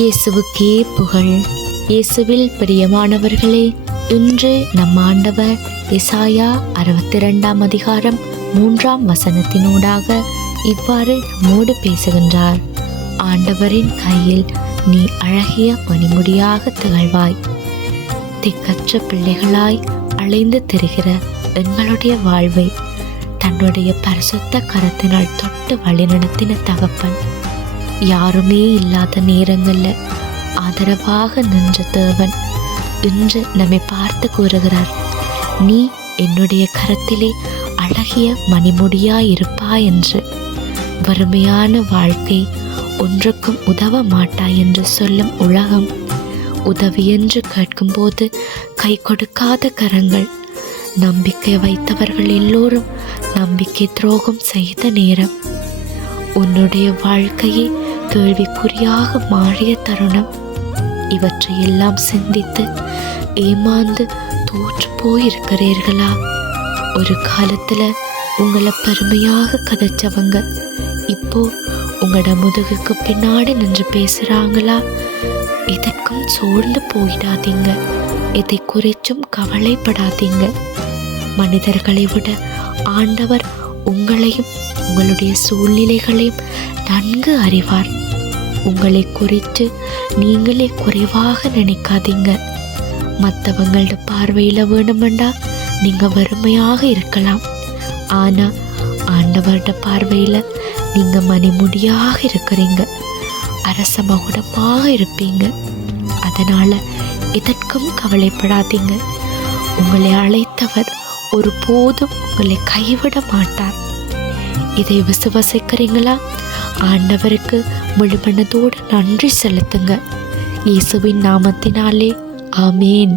இயேசுவுக்கே புகழ். இயேசுவில் பிரியமானவர்களே இன்று நம் ஆண்டவர் இசாயா அறுபத்தி ரெண்டாம் அதிகாரம் மூன்றாம் வசனத்தினூடாக இவ்வாறு நம்மோடு பேசுகின்றார். ஆண்டவரின் கையில் நீ அழகிய பணிமுடியாக திகழ்வாய். திக்கற்ற பிள்ளைகளாய் அலைந்து திரிகிற எங்களுடைய வாழ்வை தன்னுடைய பரிசுத்த கரத்தினால் தொட்டு வழிநடத்தின தகப்பன் யாருமே இல்லாத நேரங்கள்ல ஆதரவாக நின்ற தேவன் இன்று நம்மை பார்த்து கூறுகிறார். நீ என்னுடைய கரத்திலே அழகிய மணிமுடியாயிருப்பாய் என்று. வறுமையான வாழ்க்கை ஒன்றுக்கும் உதவ மாட்டாய் என்று சொல்லும் உலகம். உதவி என்று கேட்கும்போது கை கொடுக்காத கரங்கள். நம்பிக்கை வைத்தவர்கள் எல்லோரும் நம்பிக்கை துரோகம் செய்த நேரம். உன்னுடைய வாழ்க்கையை கேள்விக்குறியாக மாறிய தருணம். இவற்றை எல்லாம் சிந்தித்து ஏமாந்து தோற்று போயிருக்கிறீர்களா? ஒரு காலத்துல உங்களை பெருமையாக கதைச்சவங்க இப்போ உங்களோட முதுகுக்கு பின்னாடி நின்று பேசுறாங்களா? எதற்கும் சோர்ந்து போயிடாதீங்க. எதை குறிச்சும் கவலைப்படாதீங்க. மனிதர்களை விட ஆண்டவர் உங்களையும் உங்களுடைய சூழ்நிலைகளையும் நன்கு அறிவார். உங்களை குறித்து நீங்களே குறைவாக நினைக்காதீங்க. மற்றவங்களோட பார்வையில் வேணுமெண்டா நீங்கள் வறுமையாக இருக்கலாம். ஆனால் ஆண்டவரோட பார்வையில் நீங்கள் மணிமுடியாக இருக்கிறீங்க. அரச மகுடமாக இருப்பீங்க. அதனால் எதற்கும் கவலைப்படாதீங்க. உங்களை அழைத்தவர் ஒருபோதும் உங்களை கைவிட மாட்டார். இதை விசுவசிக்கிறீங்களா? ஆண்டவருக்கு முழுமனதோடு நன்றி செலுத்துங்க. இயேசுவின் நாமத்தினாலே ஆமேன்.